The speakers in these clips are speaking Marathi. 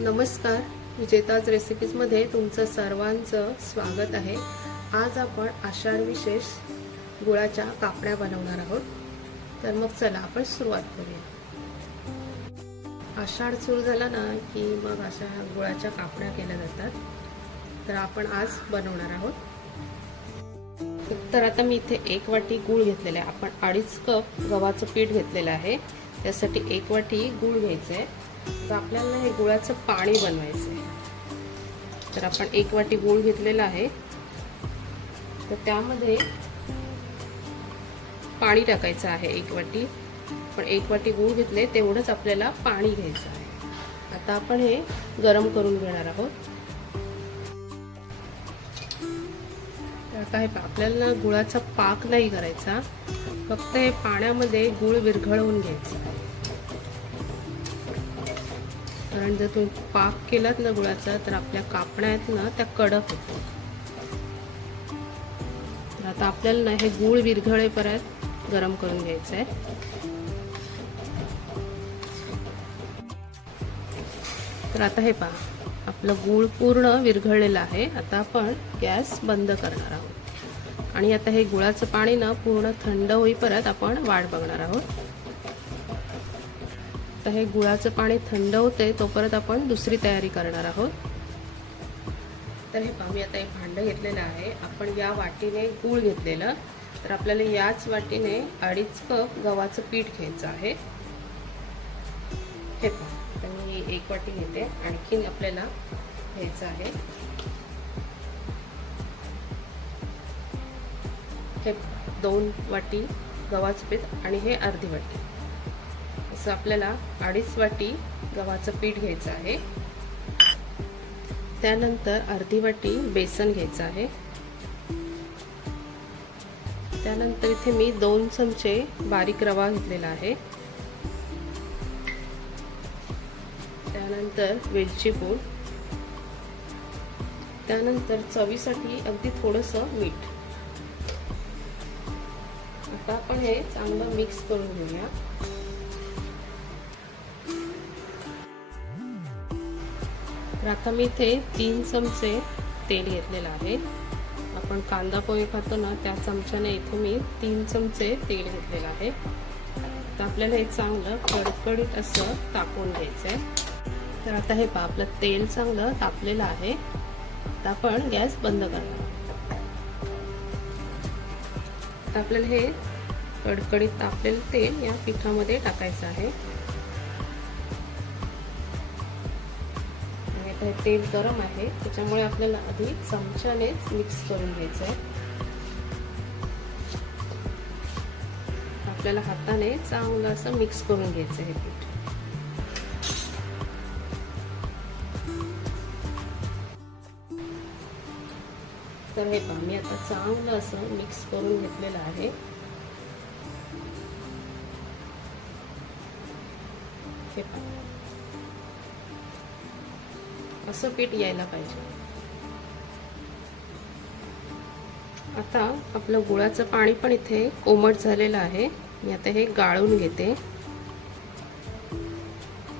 नमस्कार, विजेताज रेसिपीजमध्ये तुमचं सर्वांचं स्वागत आहे। आज आपण आषाढ विशेष गुळाच्या कापड्या बनवणार आहोत। तर मग चला आपण सुरुवात करूया। आषाढ सुरू झाला ना की मग अशा गुळाच्या कापड्या केल्या जातात। तर आपण आज बनवणार आहोत। तर आता मी इथे 1 वाटी गूळ घेतलेला आहे। आपण 2.5 कप गव्हाचं पीठ घेतलेलं आहे। त्यासाठी 1 वाटी गूळ घ्यायचं आहे। तर आपल्याला हे गुळाचं पाणी बनवायचं आहे। तर आपण 1 वाटी गूळ घेतलेला आहे। तर त्यामध्ये पाणी टाकायचं आहे 1 वाटी। पण 1 वाटी गूळ घेतले तेवढंच आपल्याला पाणी घ्यायचं आहे। आता आपण हे गरम करून घेणार आहोत। आता हे आपल्याला गुळाचा पाक नाही करायचा, फक्त हे पाण्यामध्ये गूळ विरघळवून घ्यायचा आहे। कारण जर तुम्ही पाक केलात ना गुळाचा तर आपल्या कापड्या आहेत ना त्या कडक होतात। तर आता आपल्याला ना हे गूळ विरघळेपर्यंत गरम करून घ्यायचं आहे। तर आता हे पहा, आपलं गूळ पूर्ण विरघळलेलं आहे। आता आपण गॅस बंद करणार आहोत आणि आता हे गुळाचं पाणी ना पूर्ण थंड होईपर्यंत आपण वाट बघणार आहोत। तर हे गुळाचं पाणी थंड होते तोपर्यंत आपण दुसरी तयारी करणार आहोत। तर हे पहा, मी आता एक भांडं घेतलेलं आहे। आपण या वाटीने गूळ घेतलेलं, तर आपल्याला याच वाटीने 2.5 कप गव्हाचं पीठ घ्यायचं आहे। हे पहा, तर मी 1 वाटी घेते, आणखीन आपल्याला घ्यायचं आहे। हे 2 वाटी गव्हाचं पीठ आणि हे अर्धी वाटी, असं आपल्याला 2.5 वाटी गव्हाचं पीठ घ्यायचं आहे। त्यानंतर अर्धी वाटी बेसन घ्यायचं आहे। त्यानंतर इथे मी 2 चमचे बारीक रवा घेतलेला आहे। त्यानंतर वेलची पूड, त्यानंतर चवीसाठी अगदी थोडंसं मीठ। आता आपण हे चांगलं मिक्स करून घेऊया। तर आता मी इथे 3 चमचे तेल घेतलेलं आहे। आपण कांदा पोहे खातो ना त्या चमच्याने इथे मी 3 चमचे तेल घेतलेलं आहे। तर आपल्याला हे चांगलं कडकडीत असं तापवून घ्यायचं आहे। तर आता हे पहा, आपलं तेल चांगलं तापलेलं आहे। आता आपण गॅस बंद करणार। आता आपल्याला हे कडकडीत तापलेलं तेल या पिठामध्ये टाकायचं आहे। हे तेल गरम आहे त्याच्यामुळे आपल्याला आधी चमच्याने मिक्स करून घ्यायचं आहे। आपल्याला हाताने चांगलं असं मिक्स करून घ्यायचं आहे पीठ। तर हे पहा, मी आता चांगलं असं मिक्स करून घेतलेलं आहे। हे पहा, असं पीठ यायला पाहिजे। आता आपलं गुळाचं पाणी पण इथे कोमट झालेलं आहे। मी आता हे गाळून घेते,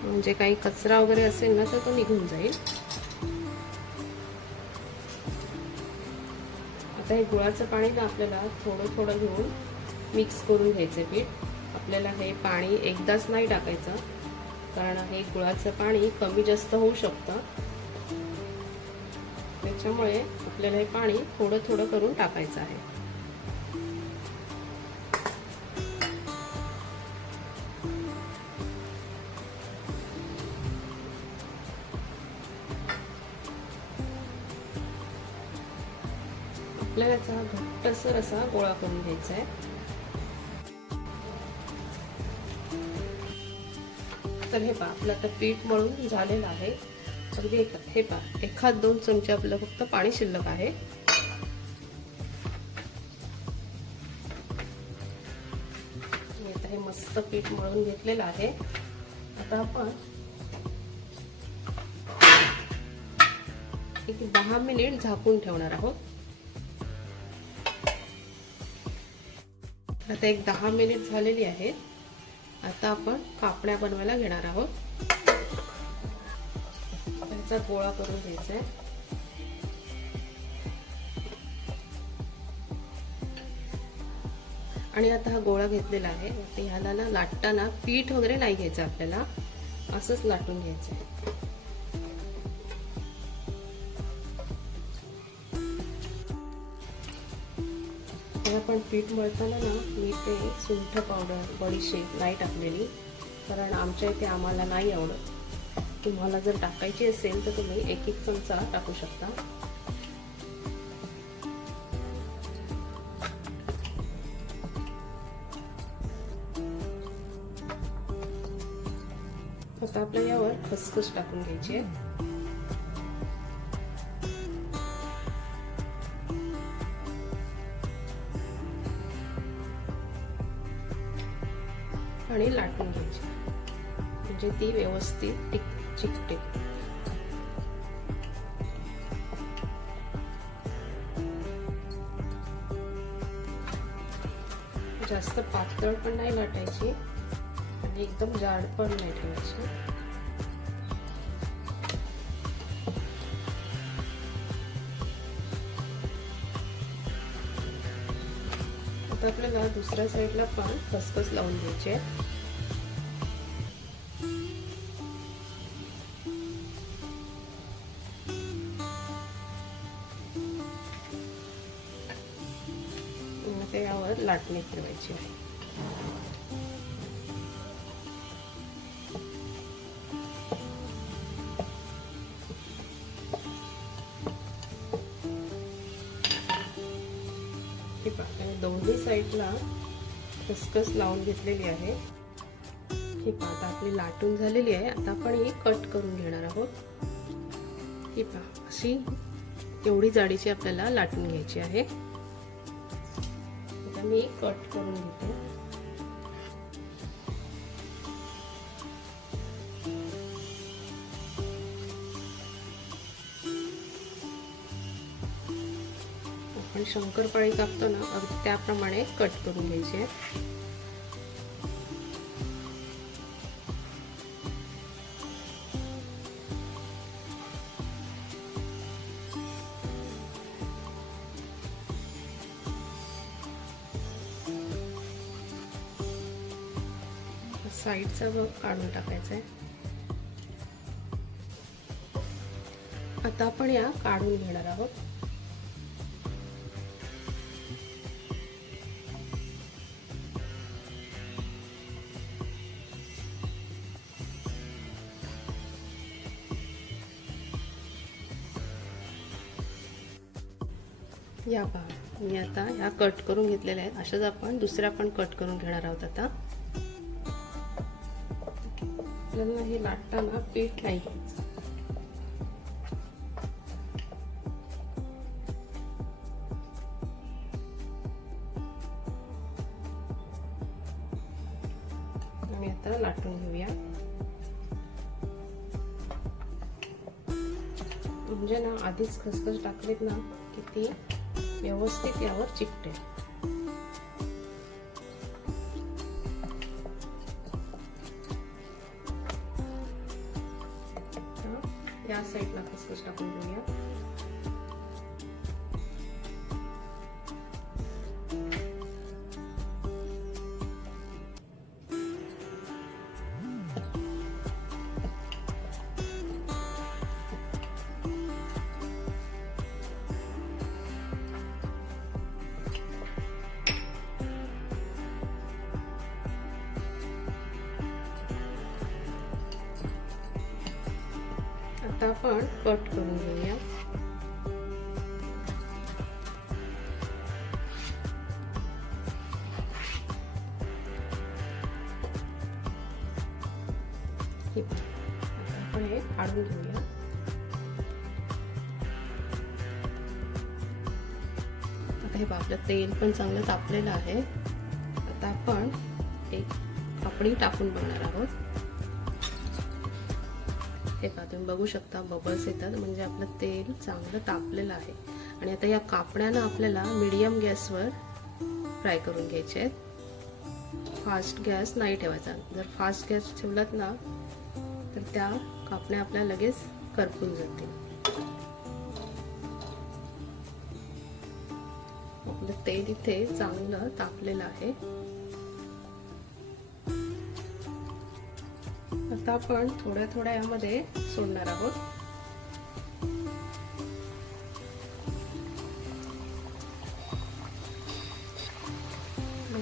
म्हणजे काही कचरा वगैरे असेल ना तर तो निघून जाईल। आता हे गुळाचं पाणी ना आपल्याला थोडं थोडं घेऊन मिक्स करून घ्यायचे पीठ। आपल्याला हे पाणी एकदाच नाही टाकायचं, कारण हे गुळाचं पाणी कमी जास्त होऊ शकतं। त्याच्यामुळे आपल्याला हे पाणी थोडं थोडं करून टाकायचं आहे। आपल्याला याचा घट्टसर असा गोळा करून घ्यायचा आहे। तर हे पहा, आपलं आता पीठ मळून झालेलं आहे। अगदी हे पहा, 1-2 चमचे आपलं फक्त पाणी शिल्लक आहे। आता हे मस्त पीठ मळून घेतलेलं आहे। आता आपण एक 10 मिनिट झाकून ठेवणार आहोत। आता एक 10 मिनिट झालेली आहेत। आता आपण कापड्या बनवायला घेणार आहोत। याचा गोळा करून घ्यायचा आहे. आणि आता हा गोळा घेतलेला आहे. आता ह्याला ना लाटताना पीठ वगैरे नाही घ्यायचं आपल्याला, असंच लाटून घ्यायचं आहे. पण पीठ मळताना ना मी ते सुंठ पावडर, बडीशेप नाही टाकलेली, कारण आमच्या इथे आम्हाला नाही आवडत. तुम्हाला जर टाकायची असेल तर तुम्ही 1-1 चमचा टाकू शकता. आता आपल्या यावर खसखस टाकून घ्यायची आहे. आणि लाटून घ्यायची, म्हणजे ती व्यवस्थित चिकटे. जास्त पातळ पण नाही लाटायची आणि एकदम जाड पण नाही ठेवायची. आता आपल्याला दुसऱ्या साईडला पण खसखस लावून घ्यायची आहे. ते यावर लाटणे ठेवायची आहे. दोन्ही साईडला खसखस लावून घेतलेली आहे. ही आता आपली लाटून झालेली आहे. आता आपण ही कट करून घेणार आहोत. ही अशी एवढी जाडीची आपल्याला लाटून घ्यायची आहे. आता मी कट करून घेते. आपण शंकरपाळी कापतो ना त्याप्रमाणे कट करून घ्यायचे. साईडचा भाग काढून टाकायचा आहे. आता आपण या काढून घेणार आहोत. या पहा, मी आता ह्या कट करून घेतलेल्या आहेत. अशाच आपण दुसऱ्या पण कट करून घेणार आहोत. आता आपल्याला हे लाटताना पीठ नाही घ्यायचं. आणि आता लाटून घेऊया. म्हणजे ना आधीच खसखस टाकलीत ना की ती व्यवस्थित यावर चिकटे. या साईडला खसखस टाकून घेऊया. आता आपण कट करून घेऊया. आपण हे काढून घेऊया. आता हे आपलं तेल पण चांगलं तापलेलं आहे. आता आपण एक पापडी टाकून बघणार आहोत. हे पहा, तुम्ही बघू शकता बबल्स येतात, म्हणजे आपलं तेल चांगलं तापलेलं आहे. आणि आता या कापण्यानं आपल्याला मीडियम गॅसवर फ्राय करून घ्यायचे आहेत. फास्ट गॅस नाही ठेवायचा. जर फास्ट गॅस ठेवलात ना तर त्या कापण्या आपल्या लगेच करपून जातील. आपलं तेल इथे चांगलं तापलेलं आहे. आता आपण थोड्या थोड्या यामध्ये सोडणार आहोत.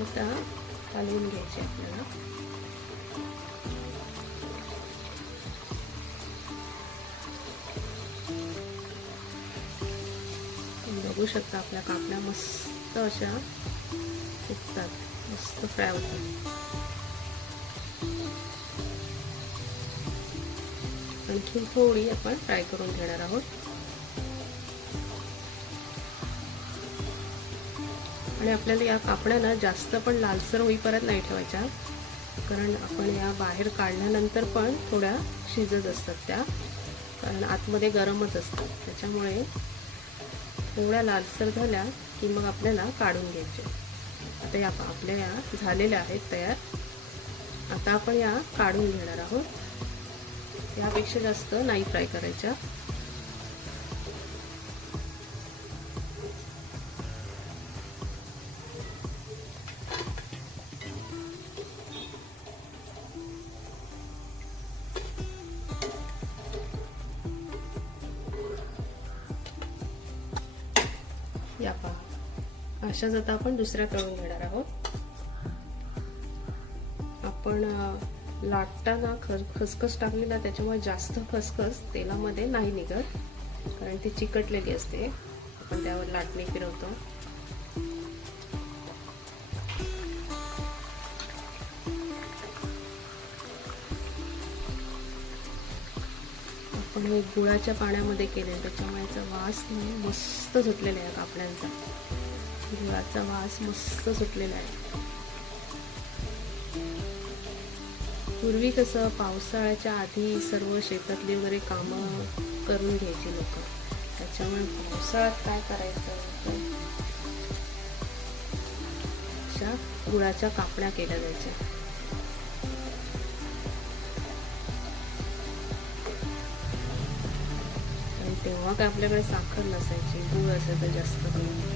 आता हलवून घ्यायचे आपल्याला. बघू शकता आपल्या कापण्या मस्त अशा फुगतात, मस्त फ्राय होतात. आणखी थोडी आपण फ्राय करून घेणार आहोत. आणि आपल्याला या कापड्यांना जास्त पण लालसर होईपर्यंत नाही ठेवायच्या, कारण आपण या बाहेर काढल्यानंतर पण थोड्या शिजत असतात त्या, कारण आतमध्ये गरमच असतात. त्याच्यामुळे थोड्या लालसर झाल्या की मग आपल्याला काढून घ्यायचे. आता या आपल्या या झालेल्या आहेत तयार. आता आपण या काढून घेणार आहोत. यापेक्षा जास्त नाही फ्राय करायच्या. या पहा, अशाच आता आपण दुसऱ्या तळून घेणार आहोत. आपण लाटताना खसखस टाकलेला, त्याच्यामुळे जास्त खसखस तेलामध्ये नाही निघत, कारण ती चिकटलेली असते. आपण त्यावर लाटणी फिरवतो. आपण हे गुळाच्या पाण्यामध्ये केले, त्याच्यामुळे याचा वास मस्त सुटलेला आहे. कापड्यांचा गुळाचा वास मस्त सुटलेला आहे. पूर्वी कसं पावसाळ्याच्या आधी सर्व शेतातली वगैरे कामं करून घ्यायची लोक, त्याच्यामुळे पावसाळ्यात काय करायचं, अशा गुळाच्या कापड्या केल्या जायच्या. आणि तेव्हा काय आपल्याकडे साखर नसायची, गुळ असायचं जास्त करून.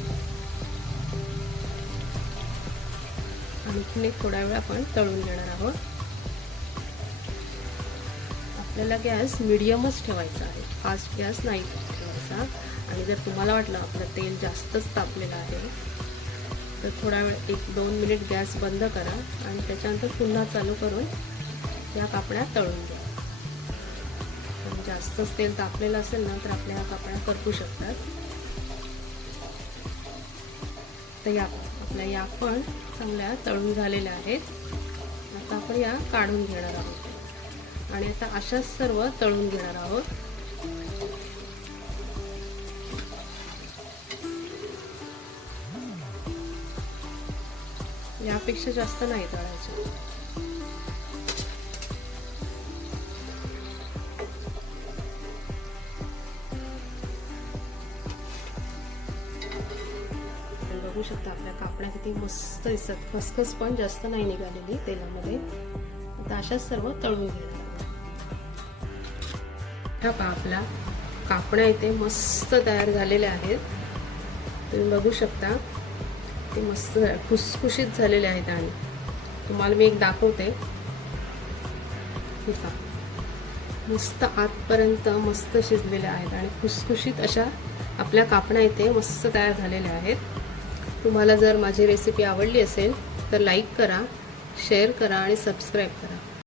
आणखीन एक थोडा वेळ आपण तळून घेणार आहोत. आपल्याला गॅस मिडियमच ठेवायचा आहे, फास्ट गॅस नाही ठेवायचा. आणि जर तुम्हाला वाटलं आपलं तेल जास्तच तापलेलं आहे तर थोडा वेळ 1-2 मिनिट गॅस बंद करा आणि त्याच्यानंतर पुन्हा चालू करून या कापड्या तळून घ्या. जास्तच तेल तापलेलं असेल ना तर आपल्या या कापड्या करपू शकतात. तर या आपल्या या पण चांगल्या तळून झालेल्या आहेत. आता आपण या काढून घेणार आहोत आणि आता अशाच सर्व तळून घेणार आहोत. यापेक्षा जास्त नाही तळायचे. बघू शकता आपल्या कापड्या किती मस्त दिसतात. खसखस पण जास्त नाही निघालेली तेलामध्ये. आता अशाच सर्व तळून घेणार. आपल्या कापड्या इथे मस्त तयार झालेल्या आहेत. तुम्ही बघू शकता ते मस्त खुसखुशीत झालेले आहेत. आणि तुम्हाला मी एक दाखवते. हे पहा, मस्त आतपर्यंत मस्त शिजलेल्या आहेत आणि खुसखुशीत अशा आपल्या कापड्या इथे मस्त तयार झालेल्या आहेत. तुम्हाला जर माझी रेसिपी आवडली असेल तर लाईक करा, शेअर करा आणि सबस्क्राईब करा.